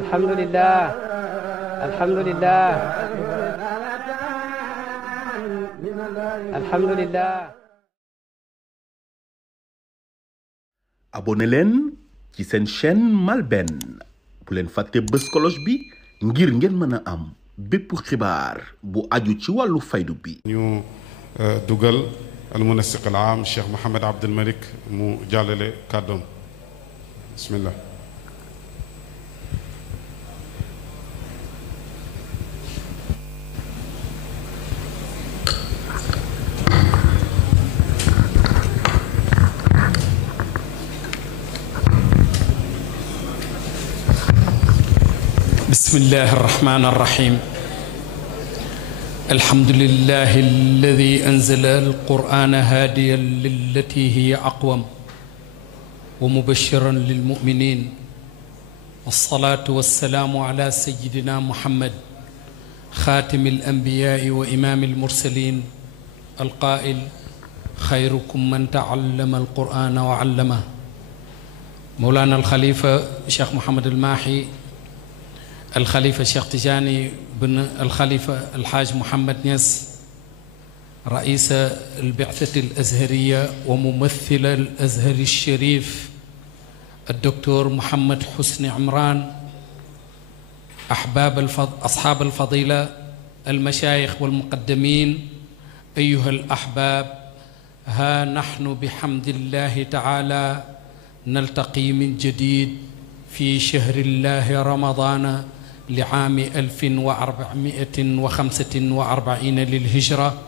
alhamdulillah alhamdulillah alhamdulillah. abonné leen ci seen chaîne MALBN bu leen fàtte bës cloche bi ngir ngeen mën a am bépp xibaar bu aju ci wàllu faydu bi. ñu dugal almunasiq al aam Cheikh Mouhamed Abdul Malik mu jàllale kàddoom bismillah. بسم الله الرحمن الرحيم الحمد لله الذي أنزل القرآن هاديا للتي هي أقوم ومبشرا للمؤمنين والصلاة والسلام على سيدنا محمد خاتم الأنبياء وإمام المرسلين القائل خيركم من تعلم القرآن وعلمه. مولانا الخليفة الشيخ محمد الماحي الخليفة الشيخ تجاني بن الخليفة الحاج محمد نيس رئيس البعثة الأزهرية وممثل الأزهر الشريف الدكتور محمد حسني عمران أصحاب الفضيلة المشايخ والمقدمين أيها الأحباب، ها نحن بحمد الله تعالى نلتقي من جديد في شهر الله رمضان لعام 1445 للهجرة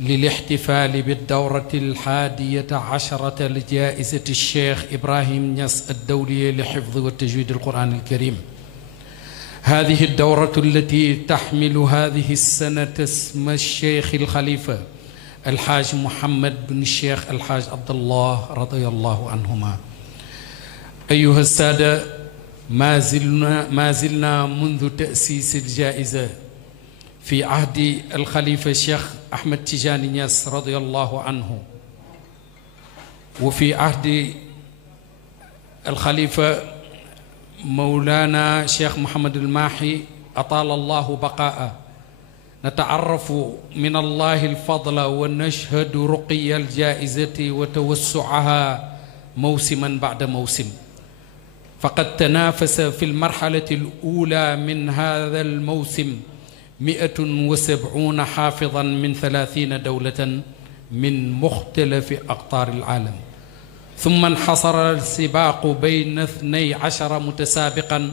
للاحتفال بالدورة 11 لجائزة الشيخ إبراهيم نياس الدولية لحفظ وتجويد القرآن الكريم. هذه الدورة التي تحمل هذه السنة اسم الشيخ الخليفة الحاج محمد بن الشيخ الحاج عبد الله رضي الله عنهما. أيها السادة، ما زلنا منذ تأسيس الجائزة في عهد الخليفة الشيخ أحمد تجاني نياس رضي الله عنه، وفي عهد الخليفة مولانا شيخ محمد الماحي أطال الله بقاءه. نتعرف من الله الفضل ونشهد رقي الجائزة وتوسعها موسما بعد موسم، فقد تنافس في المرحلة الأولى من هذا الموسم 170 حافظا من 30 دولة من مختلف أقطار العالم، ثم انحصر السباق بين 12 متسابقا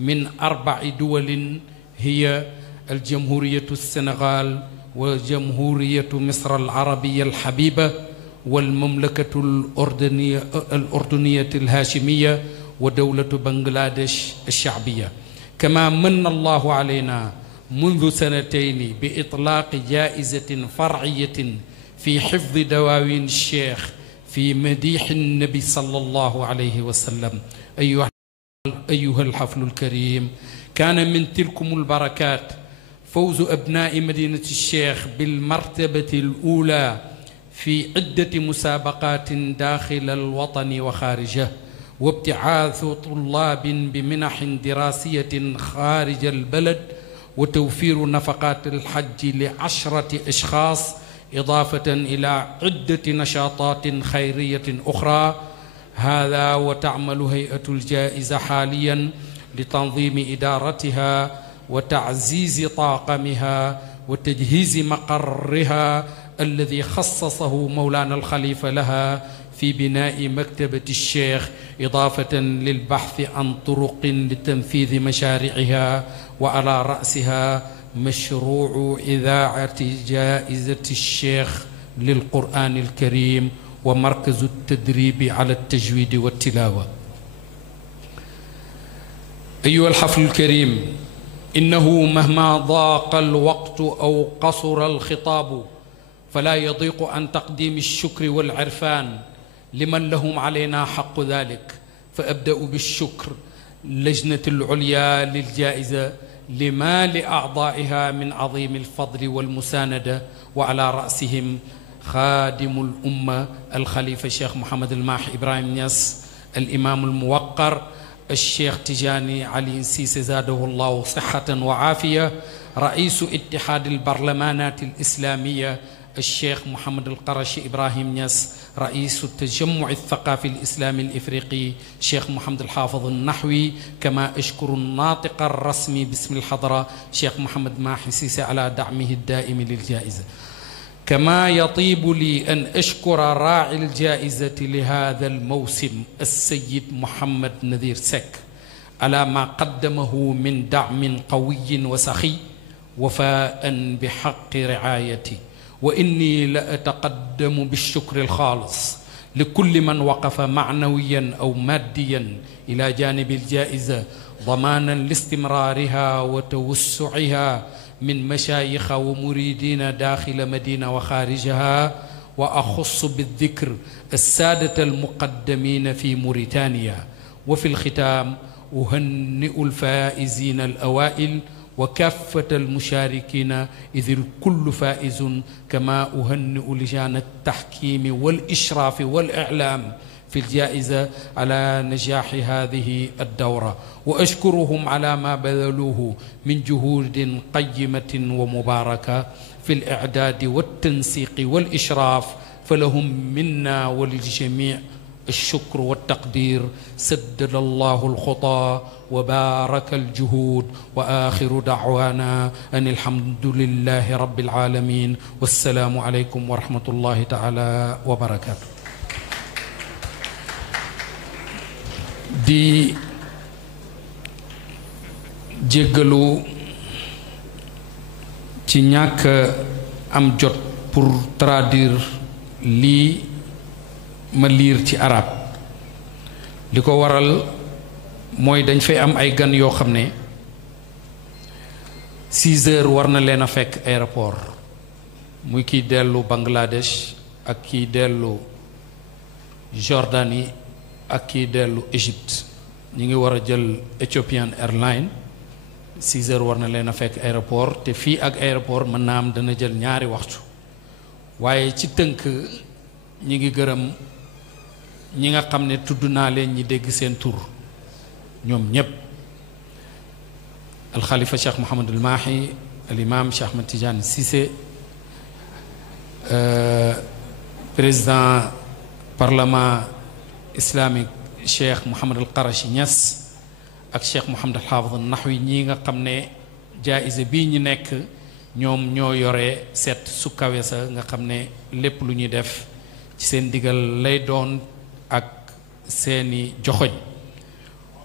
من 4 دول هي الجمهورية السنغال وجمهورية مصر العربية الحبيبة والمملكة الأردنية الهاشمية ودولة بنغلاديش الشعبية. كما من الله علينا منذ 2 بإطلاق جائزة فرعية في حفظ دواوين الشيخ في مديح النبي صلى الله عليه وسلم. أيها الحفل الكريم، كان من تلكم البركات فوز أبناء مدينة الشيخ بالمرتبة الأولى في عدة مسابقات داخل الوطن وخارجه، وابتعاث طلاب بمنح دراسية خارج البلد، وتوفير نفقات الحج ل10 أشخاص، إضافة إلى عدة نشاطات خيرية أخرى. هذا وتعمل هيئة الجائزة حاليا لتنظيم إدارتها وتعزيز طاقمها وتجهيز مقرها الذي خصصه مولانا الخليفة لها في بناء مكتبة الشيخ، إضافة للبحث عن طرق لتنفيذ مشاريعها، وعلى رأسها مشروع إذاعة جائزة الشيخ للقرآن الكريم ومركز التدريب على التجويد والتلاوة. أيها الحفل الكريم، إنه مهما ضاق الوقت أو قصر الخطاب فلا يضيق عن تقديم الشكر والعرفان لمن لهم علينا حق ذلك، فأبدأ بالشكر اللجنة العليا للجائزة لما لأعضائها من عظيم الفضل والمساندة، وعلى رأسهم خادم الأمة الخليفة الشيخ محمد الماحي إبراهيم نياس الإمام الموقر الشيخ تجاني علي سيسي زاده الله صحة وعافية، رئيس اتحاد البرلمانات الإسلامية الشيخ محمد القرشي إبراهيم نياس، رئيس التجمع الثقافي الإسلامي الإفريقي شيخ محمد الحافظ النحوي، كما أشكر الناطق الرسمي باسم الحضرة شيخ محمد ماحي سيسي على دعمه الدائم للجائزة. كما يطيب لي أن أشكر راعي الجائزة لهذا الموسم السيد محمد نذير سك على ما قدمه من دعم قوي وسخي وفاء بحق رعايتي، وإني لأتقدم بالشكر الخالص لكل من وقف معنويا أو ماديا إلى جانب الجائزة ضمانا لاستمرارها وتوسعها من مشايخ ومريدين داخل مدينة وخارجها، وأخص بالذكر السادة المقدمين في موريتانيا. وفي الختام أهنئ الفائزين الأوائل وكافة المشاركين إذ الكل فائز، كما أهنئ لجان التحكيم والإشراف والإعلام في الجائزة على نجاح هذه الدورة، وأشكرهم على ما بذلوه من جهود قيمة ومباركة في الإعداد والتنسيق والإشراف، فلهم منا وللجميع الشكر والتقدير. سدد الله الخطى وبارك الجهود، وآخر دعوانا أن الحمد لله رب العالمين، والسلام عليكم ورحمة الله تعالى وبركاته. di jéggalu ci ñàkk am jot pour traduire lii ma liir ci arab. li ko waral mooy dañ fay am ay gan yoo xam ne 6 heures war na leen a fekk aéroport, muy kiy dellu Bangladesh ak kiy dellu Jordanie ak kii dellu Égypte. ñi ngi war a jël Ethiopian Airlines 6 heures war na leen a fekk aéroport, te fii ak aéroport mën naa am dana jël ñaari waxtu. waaye ci tënk ñi ngi gërëm ñi nga xam ne tudd naa leen ñi dégg seen tur ñoom ñépp: alxalifa Cheikh Mouhamadul Mahi, al imam Cheikh Ahmed Tidiane Cissé, président parlement islamique Cheikh Mouhamad al Qarashi Niass ak Cheikh Mouhamad al Hafiz al Nahwi, ñii nga xam ne jaayise bii ñu nekk ñoom ñoo yore seet su kawe sa nga xam ne lépp lu ñuy def ci seen digal lay doon ak seeni joxoñ.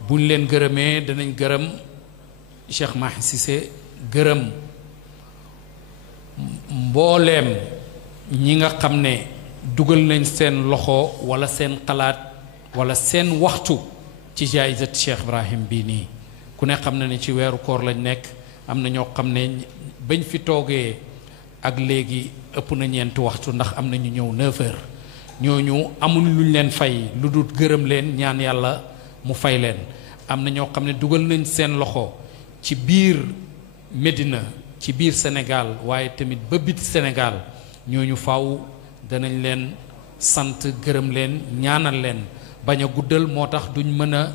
buñ leen gërëmee danañ gërëm Cheikh Mahi Cissé, gërëm mbooleem ñi nga xam ne dugal nañ seen loxo wala seen xalaat wala seen waxtu ci jaayizat Cheikh Ibrahim bii nii. ku ne xam na ne ci weeru koor lañ nekk, am na ñoo xam ne bañ fi toogee ak léegi ëpp na ñeenti waxtu, ndax am na ñu ñëw 9 heures. ñooñu amul luñ leen fay lu dul gërëm leen, ñaan yàlla mu fay leen. am na ñoo xam ne dugal nañ seen loxo ci biir Médina, ci biir Sénégal, waaye tamit ba bit Sénégal. ñooñu faw danañ leen sant, gërëm leen, ñaanal leen. bañ a guddal moo tax duñ mën a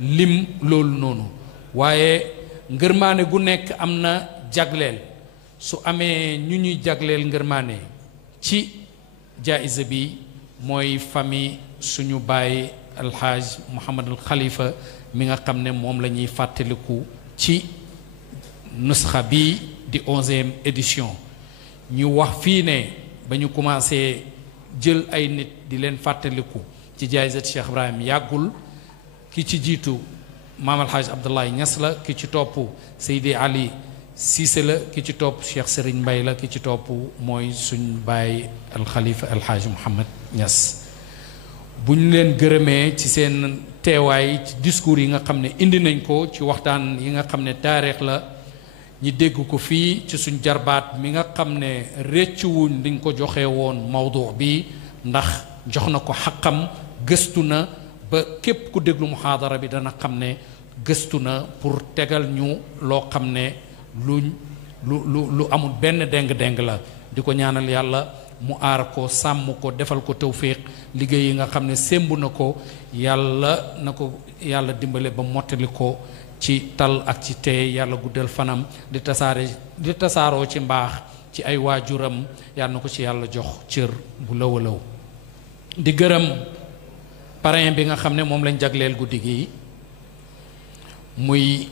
lim loolu noonu, waaye ngërmaane gu nekk am na jagleel. su amee ñu ñuy jagleel ngërmaane ci jaayisa bi mooy famille suñu baay alxaaj Mouhamadul Khalifa mi nga xam ne moom la ñuy fàttaliku ci nusxa bi di 11e édition. ñu wax fii ne ba ñu commencé jël ay nit di leen fàttaliku ci jaayizat Cheikh Ibrahim yàggul. ki ci jiitu maam alxaaj Abdoulaye Niass la, ki ci topp Seydi Ali Cissé la, ki ci topp Cheikh Serigne Mbaye la, ki ci topp mooy suñ baay alxalifa alxaaj Mouhamad Niass. bu ñu leen gërëmee ci seen teewaay ci discours yi nga xam ne indi nañ ko, ci waxtaan yi nga xam ne taarix la, ñi dégg ko fii ci suñ jarbaat mi nga xam ne réccuwuñ liñ ko joxe woon mawdu bi, ndax jox na ko xaqam, gëstu na ba képp ku déglu muhaadara bi dana xam ne gëstu na pour tegal ñu loo xam ne lu amul benn déng-déng la. di ko ñaanal yàlla mu aar ko sàmm ko defal ko tawfiq liggéey yi nga xam ne sémb na ko yàlla dimbale ba mottali ko ci tal ak ci tey yàlla guddal fanam di tasaaroo ci mbaax ci ay waajuram yàlla na ko ci yàlla jox cër bu lëw a lëw di gërëm parrain bi nga xam ne moom lañ jagleel guddi gi muy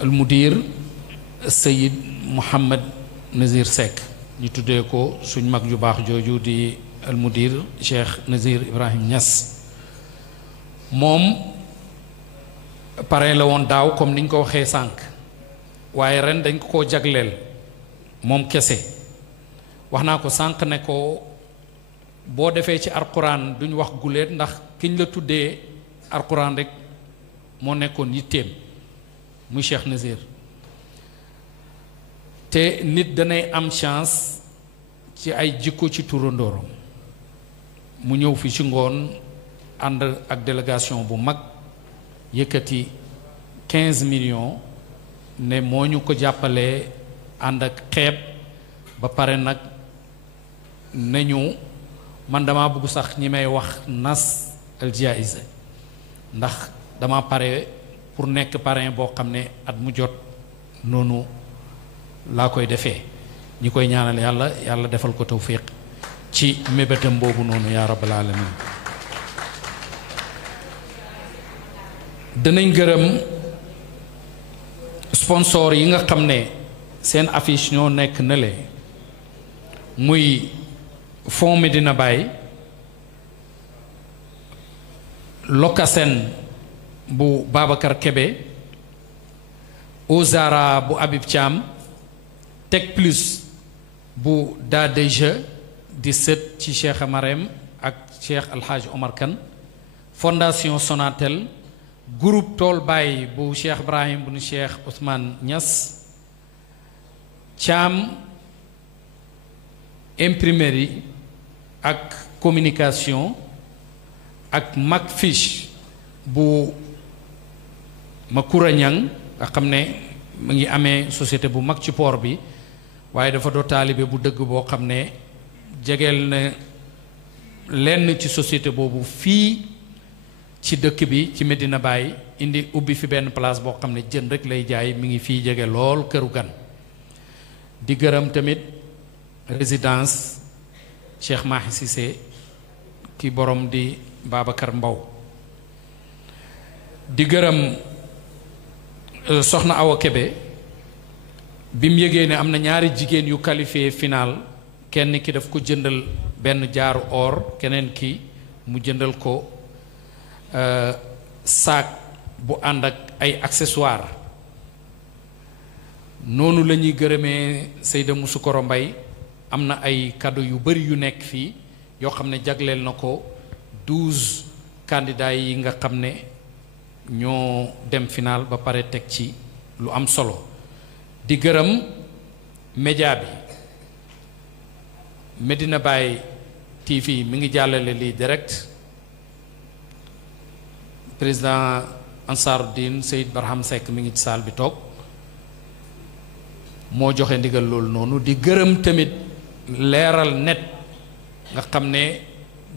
al mudir Sayid Mouhamad Nazir Seck ñu tuddee ko suñ mag ju baax jooju di al mudir Cheikh Nazir Ibrahim Niass moom parrain la woon daaw comme niñ ko waxee sànq waaye ren dañ ko koo jagleel moom kese wax naa ko sànq ne ko boo defee ci alquran duñ wax guléet ndax kiñ la tuddee alquran rek moo nekkoon yitteem muy Cheikh Nazir te nit danay am chance ci ay jikko ci turandooram mu ñëw fi ci ngoon ànd ak délégation bu mag yëkkati 15 millions ne moo ñu ko jàppalee ànd ak xeeb ba pare nag nañu man dama bëgg sax ñi may wax nas al jaiza ndax dama pare pour nekk parrain boo xam ne at mu jot noonu laa koy defee ñi koy ñaanal yàlla defal ko tawfiq ci mébétam boobu noonu yaa rabbal alamin danañ gërëm sponsor yi nga xam ne seen affiche ñoo nekk na le muy Fonds Medina Baye Lokasen bu Babacar Kebe Ozara bu Habib Thiam Tech Plus bu Dadeje di sët ci Cheikh Marème ak Cheikh Alhaji Omar Kane Fondation Sonatel groupe Tool Baye bu Cheikh Ibrahim bu nu Cheikh Ousmane Niass Thiam imprimerie ak communication ak Macfish bu Makura Ñang nga xam ne mu ngi amee société bu mag ci port bi waaye dafa doo taalibe bu dëgg boo xam ne jegeel na lenn ci société boobu fii ci dëkk bi ci Medina Baye indi ubbi fi benn place boo xam ne jën rek lay jaay mi ngi fii jege lool këru gan di gërëm tamit résidence Cheikh Mahi Cissé ki borom di Babacar Mbow di gërëm soxna Awa Kebe bi mu yëgee ne am na ñaari jigéen yu qualifié final kenn ki daf ko jëndal benn jaaru or keneen ki mu jëndal ko saak bu ànd ak ay accessoires noonu la ñuy gërëmee Seyda Musukoro Mbay am na ay cadeau yu bari yu nekk fii yoo xam ne jagleel na ko 12 candidats yi nga xam ne ñoo dem final ba pare teg ci lu am solo di gërëm média bi Medina Baye TV mi ngi jàllale lii direct président Ansaruddin Seyd Barham Seck mi ngi ci salle bi toog moo joxe ndigal loolu noonu di gërëm tamit leeral net nga xam ne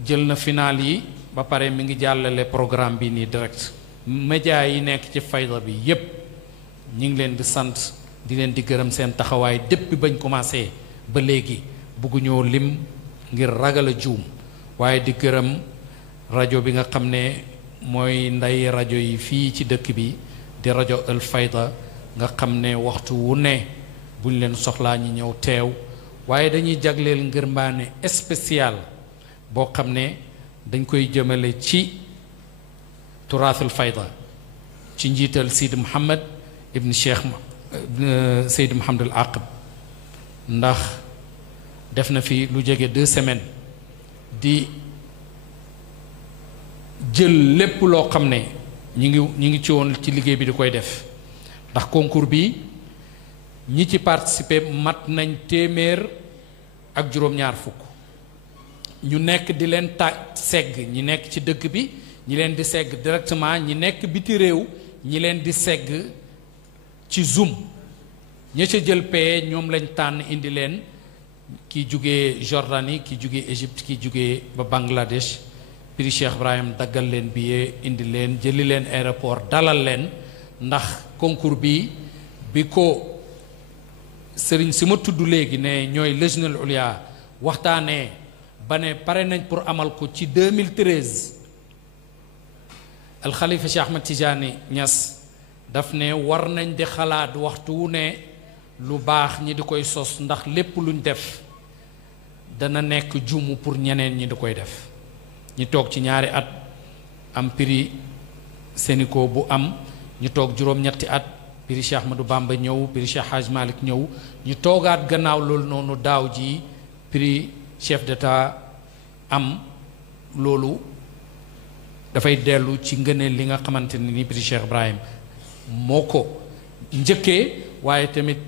jël na final yi ba pare mi ngi jàllale programme bi nii direct média yi nekk ci fayda bi yépp ñi ngi leen di sant di leen di gërëm seen taxawaay depuis bañ commencé ba léegi bugguñoo lim ngir ragal a juum waaye di gërëm rajo bi nga xam ne mooy nday rajo yi fii ci dëkk bi di rajo Al Fayda nga xam ne waxtu wu ne buñ leen soxlaa ñi ñëw teew waaye dañuy jagleel ngërmbaane spécial boo xam ne dañ koy jëmale ci turaathul fayda ci njiital Sidi Mouhamed ibn Cheikh Seydi Mouhamed al Aqib ndax def na fi lu jege 2 semaines di jël lépp loo xam ne ñi ngi ci woon ci liggéey bi di koy def ndax concours bi ñi ci participer mat nañ téeméer ak juróom-ñaar fukk ñu nekk di leen segg ñi nekk ci dëkk bi ñi leen di segg directement ñi nekk biti réew ñi leen di segg ci Zoom ña ca jël paye ñoom lañ tànn indi leen ki jugee Jordanie ki jugee Égypte ki jugee ba Bangladesh prix Cheikh Ibrahim daggal leen billet indi leen jëli leen aéroport dalal leen ndax concours bi ko sëriñ si ma tudd léegi ne ñooy Lajnal Ulya waxtaanee ba ne pare nañ pour amal ko ci 2013 al Khalifa Cheikh Ahmed Tidiane Niass daf ne war nañ di xalaat waxtu wu ne lu baax ñi di koy sos ndax lépp luñ def dana nekk jumu pour ñeneen ñi di koy def ñi toog ci ñaari at am prix Sénico bu am ñu toog juróom-ñetti at prix Cheikh Ahmadou Bamba ñëw prix Cheikh Hadj Malick ñëw ñu toogaat gannaaw loolu noonu daaw ji prix chef d'état am loolu dafay dellu ci ngëneel li nga xamante ne ni prix Cheikh Ibrahim moo ko njëkkee waaye tamit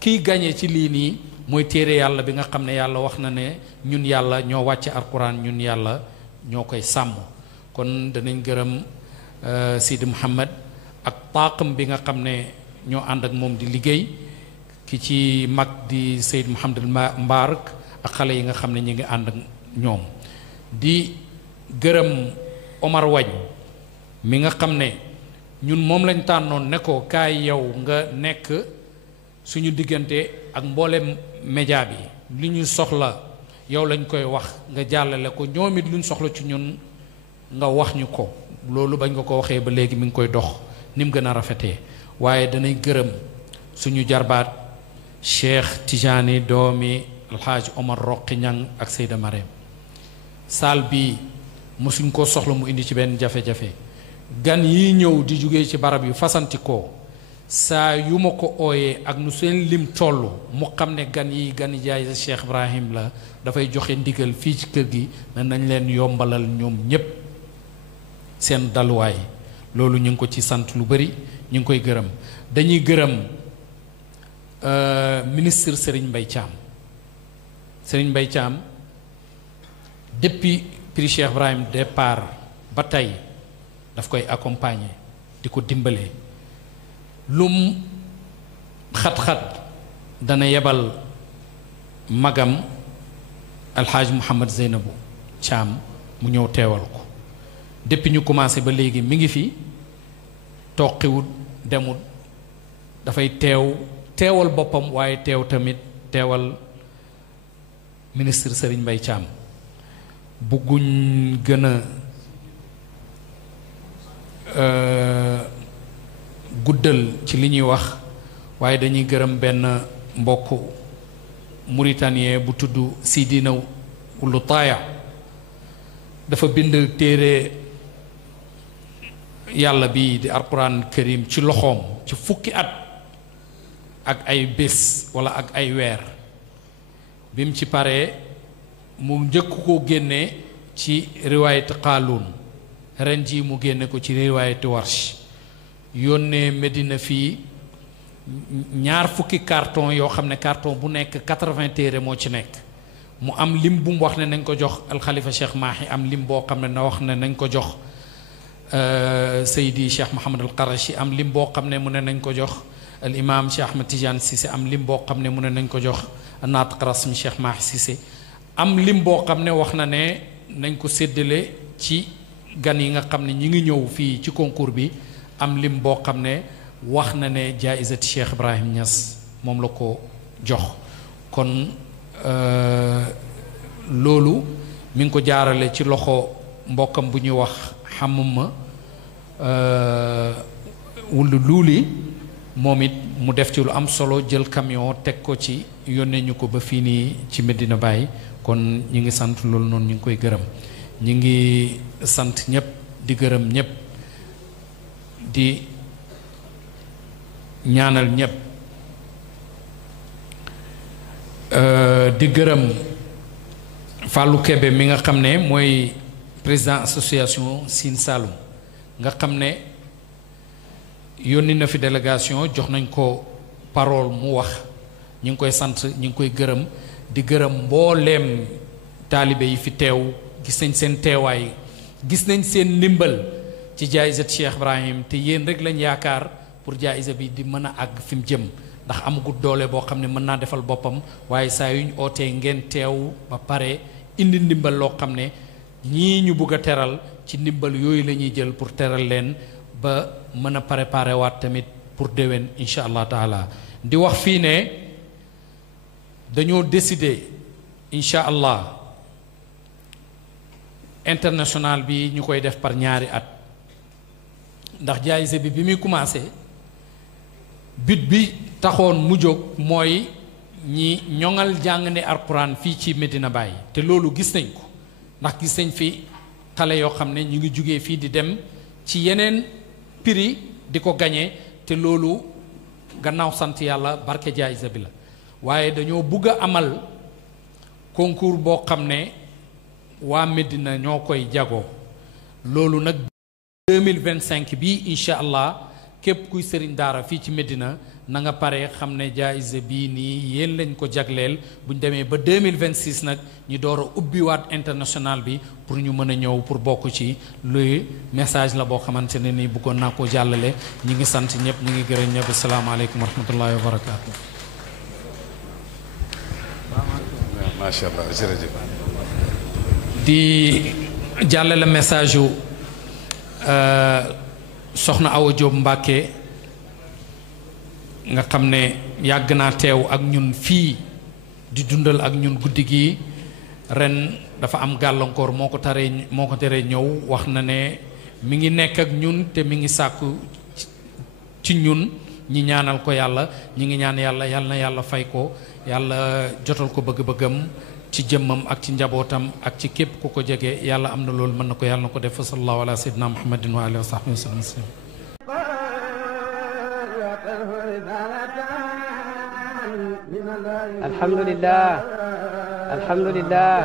kiy gañe ci lii nii mooy téere yàlla bi nga xam ne yàlla wax na ne ñun yàlla ñoo wàcce alquran ñun yàlla ñoo koy sàmm kon danañ gërëm Sidi Mouhamed ak taaqam bi nga xam ne ñoo ànd ak moom di liggéey ki ci mag di Seyd Mouhamadul Mbarak ak xale yi nga xam ne ñu ngi ànd ak ñoom di gërëm Omar Wagne mi nga xam ne ñun moom lañ tànnoon ne ko kaay yow nga nekk suñu diggante ak mboolem média bi li ñu soxla yow lañ koy wax nga jàllale ko ñoom it luñ soxla ci ñun nga wax ñu ko loolu bañ nga ko waxee ba léegi mi ngi koy dox ni mu gën a rafetee waaye danay gërëm suñu jarbaat Cheikh Tijani doomi Alxaaji Omar Roqi Ñang ak Seyda Marème saal bi mosuñ ko soxla mu indi ci benn jafe-jafe gan yi ñëw di jóge ci barab yu fasantikoo saa yu ma ko ooyee ak nu seen lim toll mu xam ne gan yi gan jaay sa Cheikh Ibrahim la dafay joxe ndigal fii ci kër gi ne nañ leen yombalal ñoom ñépp seen daluwaay loolu ñu ngi ko ci sant lu bari ñu ngi koy gërëm dañuy gërëm ministre Serigne Mbaye Thiam Serigne Mbaye Thiam depuis prix Cheikh Ibrahim départ ba tey daf koy accompagner di ko dimbale lum xat-xat dana yebal magam alxaaj Mouhamad Zeynabu Thiam mu ñëw teewal ko depuis ñu commencé ba léegi mi ngi fi toqiwut demut dafay teewal boppam waaye teew tamit teewal ministre Serigne Mbaye Thiam bugguñ gën a guddal ci li ñuy wax waaye dañuy gërëm benn mbokk mauritanien bu tudd Sidina Wulu Taaya dafa bind téere yàlla bi di alquran karim ci loxoom ci fukki at ak ay bés wala ak ay weer bi mu ci paree mu njëkk ko génne ci riwaayati Qaaluun ren ji mu génne ko ci riwaayati Warsh yónnee Medina fii ñaar fukki carton yoo xam ne carton bu nekk 80 téere moo ci nekk mu am lim bu mu wax ne nañ ko jox alxalifa Cheikh Mahi am lim boo xam ne na wax ne nañ ko jox Seydi Cheikh Mouhamad al Qarashi am lim boo xam ne mu ne nañ ko jox al imam Cheikh Ahmed Tidiane Cissé am lim boo xam ne mu ne nañ ko jox naatiq rasmi Cheikh Mahi Cissé am lim boo xam ne wax na ne nañ ko séddale ci gan yi nga xam ne ñi ngi ñëw fii ci concours bi am lim boo xam ne wax na ne jaayizati Cheikh Ibrahim Niass moom la ko jox kon loolu mi ngi ko jaarale ci loxo mbokkam bu ñuy wax xamuma wulu luuli moom it mu def ci lu am solo jël camion teg ko ci yónnee ñu ko ba fii nii ci Medina Baye kon ñi ngi sant loolu noonu ñu ngi koy gërëm ñi ngi sant ñëpp di gërëm ñëpp di ñaanal ñëpp di gërëm Fallou Kébé mi nga xam ne mooy président association Sine Saloum nga xam ne yónni na fi délégation jox nañ ko parole mu wax ñu ngi koy sant ñu ngi koy gërëm di gërëm mbooleem taalibe yi fi teew gis nañ seen teewaay gis nañ seen ndimbal ci jaayizat Cheikh Ibrahim te yéen rek lañ yaakaar pour jaayiza bi di mën a àgg fi mu jëm ndax amagut doole boo xam ne mën naa defal boppam waaye saa yuñ ootee ngeen teew ba pare indi ndimbal loo xam ne ñii ñu bugg a teral ci ndimbal yooyu la ñuy jël pour teral leen ba mën a préparer waat tamit pour déwén incha allah taala di wax fii ne dañoo décider incha allah international bi ñu koy def par ñaari at ndax jaayise bi muy commencé but bi taxoon mu jóg mooy ñi ñoŋal jàng ne alquran fii ci Medina Baye te loolu gis nañ ko ndax gis nañ fi xale yoo xam ne ñu ngi jugee fii di dem ci yeneen prix di ko gañe te loolu gannaaw sant yàlla barke jaayise bi la waaye dañoo bugg a amal concours boo xam ne waa Medina ñoo koy jagoo loolu nag 2025 bi incha allah képp kuy sëriñ daara fii ci Medina na nga pare xam ne jaayise bii nii yéen lañ ko jagleel bu ñu demee ba 2026 nag ñu door a ubbiwaat international bi pour ñu mën a ñëw pour bokk ci luy message la boo xamante ne nii bëggoon naa ko jàllale ñi ngi sant ñëpp ñi ngi gërëm ñëpp asalaamaaleykum wa rahmatullahi wa barakaatu. macha allah jërëjëf. di jàllale message yu soxna Awa Diop Mbàkke nga xam ne yàgg naa teew ak ñun fii di dundal ak ñun guddi gi ren dafa am gàllankoor moo ko teree ñëw wax na ne mi ngi nekk ak ñun te mi ngi sàkku ci ñun ñi ñaanal ko yàlla ñi ngi ñaan yàlla yàlla na yàlla fay ko yàlla jotal ko bëgg-bëggam ci jëmmam ak ci njabootam ak ci képp ku ko jege yàlla am na loolu mën na ko yàlla na ko def sallallahu ala sayyidina muhammadin wa alihi wa sahbihi wa sallam. alhamdulillah alhamdulillah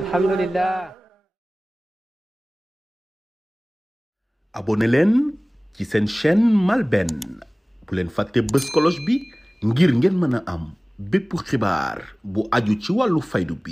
alhamdulillah. abonné leen ci seen chaîne MALBN bu leen fàtte bës cloche bi ngir ngeen mën a am bépp xibaar bu aju ci wàllu faydu bi.